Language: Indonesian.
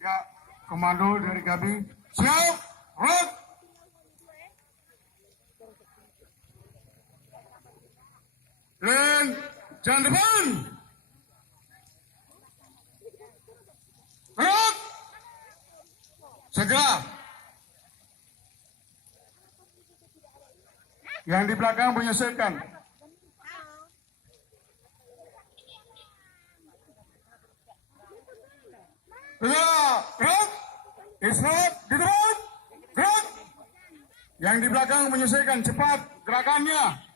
Ya, komando dari kami. Siap, rock. Dan jangan depan. Rock. Segera. Yang di belakang menyesuaikan. Ya, gerak. Istirahat di depan. Gerak. Yang di belakang menyesuaikan cepat gerakannya.